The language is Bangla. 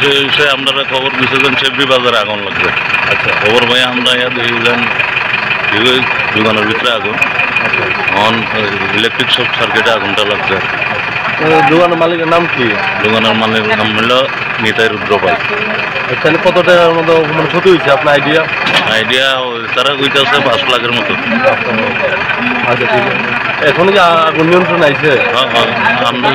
বিষয়ে আমরা খবর দিয়েছিলেন চেবরি বাজারে আগুন লাগবে। আচ্ছা খবর ভাই আমরা দেখলেন দোকানের ভিতরে আগুন, এখন ইলেকট্রিক সব সার্কিটে আগুনটা লাগছে। দোকানের মালিকের নাম কি? দোকানের মালিকের নাম হল নিতাই রুদ্রপাল। তাহলে কত টাকার মতো মানে ক্ষতি হয়েছে আপনার আইডিয়া? আইডিয়া তারা কইতেছে 5 লাখের মতো। আচ্ছা ঠিক আছে, এখন কি আগুন নিয়ন্ত্রণ আইছে? হ্যাঁ, আমরা